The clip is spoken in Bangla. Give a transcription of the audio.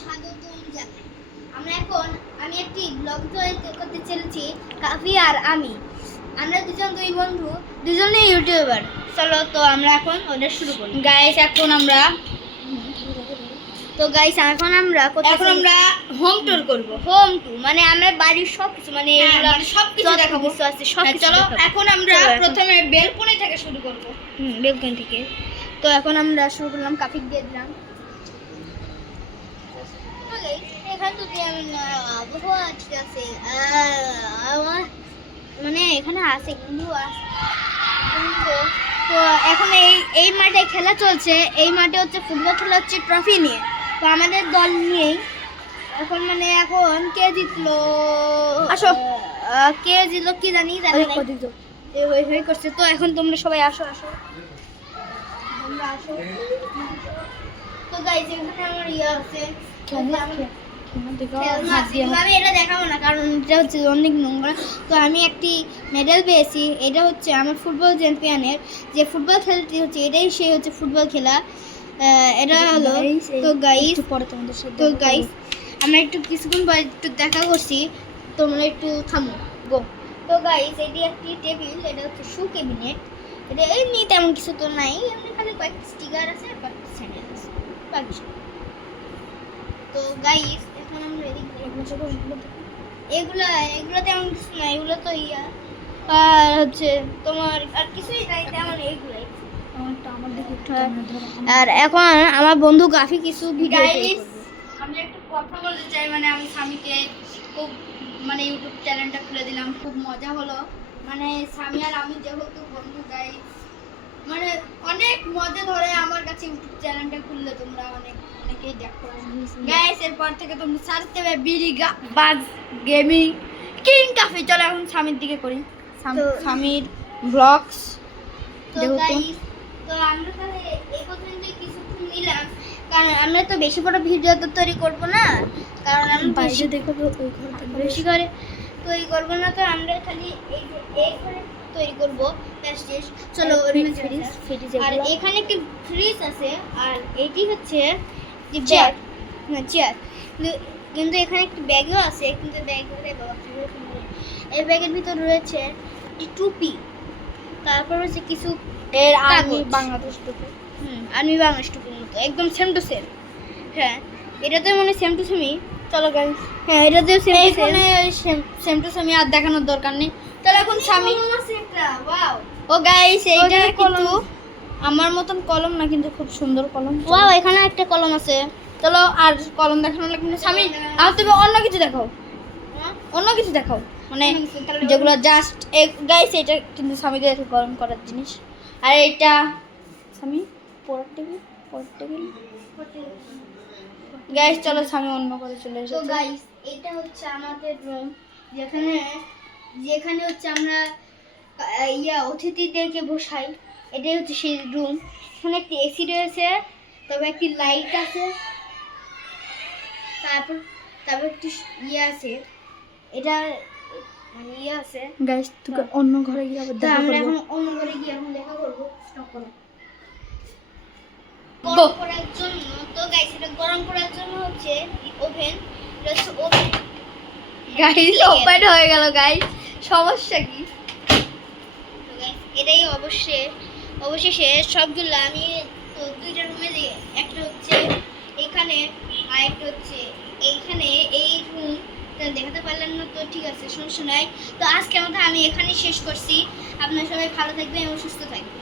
স্বাগতম জানাই। আমি একটি ব্লগ তৈরি করতে চলেছি, কাফি আর আমরা দুই বন্ধু, দুজনেই ইউটিউবার। চলো তো আমরা এখন ওটা শুরু করি। গাইস এখন আমরা হোম ট্যুর করব। হোম টু মানে আমরা বাড়ির সবকিছু মানে সবকিছু দেখাবো। আছে সবকিছু চলো দেখাবো। এখন আমরা প্রথমে বেলকনি থেকে শুরু করব। বেলকনি থেকে। তো এখন আমরা শুরু করলাম, কাফি দিয়ে দিলাম। এখানে তো আবহাওয়া ঠিক আছে, মানে এখানে আছে কিন্তু তো এখন এই মাঠে খেলা চলছে। এই মাঠে হচ্ছে ফুটবল খেলা হচ্ছে ট্রফি নিয়ে। তো আমাদের দল নিয়েই এখন এখন কে জিতলো, আসো। কে জিতলো কি জানি হয়ে করছে। তো এখন তোমরা সবাই আসো আসো তোমরা আসো। তো গাইস এখানে আমার আছে, আমি এটা দেখাবো না কারণ এটা হচ্ছে অনেক নোংরা। তো আমি একটি মেডেল পেয়েছি, এটা হচ্ছে আমার ফুটবল চ্যাম্পিয়নের যে ফুটবল খেলতে হচ্ছে, এটাই সে হচ্ছে ফুটবল খেলা। এটা হলো তো গাইস আমরা একটু কিছুক্ষণ পরে একটু দেখা করছি, তোমরা একটু থামো গো। তো গাইস এটি একটি টেবিল, এটা হচ্ছে শু ক্যাবিনেট। এটা এমনি তেমন কিছু তো নাই, এমনি খালি কয়েকটা স্টিকার আছে আর কয়েকটা স্যান্ডেল আছে, বাকি সব। তো গাইস এখন আমরা এগুলো তেমন কিছু নাই, এগুলো তো আর হচ্ছে তোমার আর কিছুই নাই তেমন, এইগুলাই। আর এখন আমার বন্ধু গাফি কিছু ভিডিও আমি একটু কথা বলতে চাই, আমি স্বামীকে খুব ইউটিউব চ্যানেলটা খুলে দিলাম, খুব মজা হলো। স্বামী আর আমি যেহেতু বন্ধু, গাইস অনেক মজা ধরে আমার কাছে ইউটিউব চ্যানেলটা খুললে তোমরা অনেকেই দেখো। গাইস এরপর থেকে তোমরা সার্চ দেবে বিডি বাজ গেমিং কিং কাফি। চলো এখন স্বামীর দিকে করি, স্বামীর ব্লগস। তো গাইস তো আমরা তাহলে এই পর্যন্তই কিছুক্ষণ নিলাম, কারণ আমরা তো বেশি বড় ভিডিও তো তৈরি করব না, কারণ আমি বেশি বেশি করে তৈরি করব না। তো আমরা খালি এই করে তৈরি করব। চলো আর এখানে একটি ফ্রিজ আছে, আর এটি হচ্ছে যে ব্যাগ, চেয়ার। কিন্তু এখানে একটি ব্যাগও আছে, কিন্তু এই ব্যাগের ভিতর রয়েছে একটি টুপি, তারপর হচ্ছে কিছু আর্মি বাংলাদেশ টুপি। আর্মি বাংলাদেশ টুপির মতো একদম সেম টু সেম। হ্যাঁ এটাতে সেম টু সেমই। চলো গাইস, হ্যাঁ এটাতেও সেম টু সেম আর দেখানোর দরকার নেই। চলো এখন স্বামী ওয়াও। ও গাইস এইটা কিন্তু আমার মতন কলম না, কিন্তু খুব সুন্দর কলম। ওয়াও এখানে একটা কলম আছে। চলো আর কলম দেখানো লাগবে না স্বামী, আর তুমি অন্য কিছু দেখাও, অন্য কিছু দেখাও যেগুলো জাস্ট গাইস। এটা কিন্তু স্বামীদের গরম করার জিনিস, আর এটা স্বামী পড়ার টেবিল গাইস। চলো স্বামী অন্য করে চলে এসেছে। তো গাইস এটা হচ্ছে আমাদের রুম, যেখানে হচ্ছে আমরা অতিথিদেরকে বসাই। এটাই হচ্ছে সেই রুম। এখানে একটি এসি রয়েছে, তবে একটি লাইট আছে, তারপর একটি আছে, এটা আছে। গাইস তুমি অন্য ঘরে গিয়ে আবার দেখা আমরা করব। এখন অন্য ঘরে গিয়ে এখন দেখা করব। স্টপ করো। গরম করার জন্য তো গাইস এটা গরম করার জন্য হচ্ছে ওভেন। এটা হচ্ছে ওভেন গাইস ওপেন হয়ে গেল গাইস, সমস্যা কি? তো গাইস এটাই অবশেষে সবগুলো আমি তো দুইটা রুমে দিয়ে, একটা হচ্ছে এখানে আর একটা হচ্ছে এইখানে। এই রুম দেখাতে পারলাম না, তো ঠিক আছে সমস্যা নাই। তো আজকের মতো আমি এখানেই শেষ করছি। আপনারা সবাই ভালো থাকবেন এবং সুস্থ থাকবেন।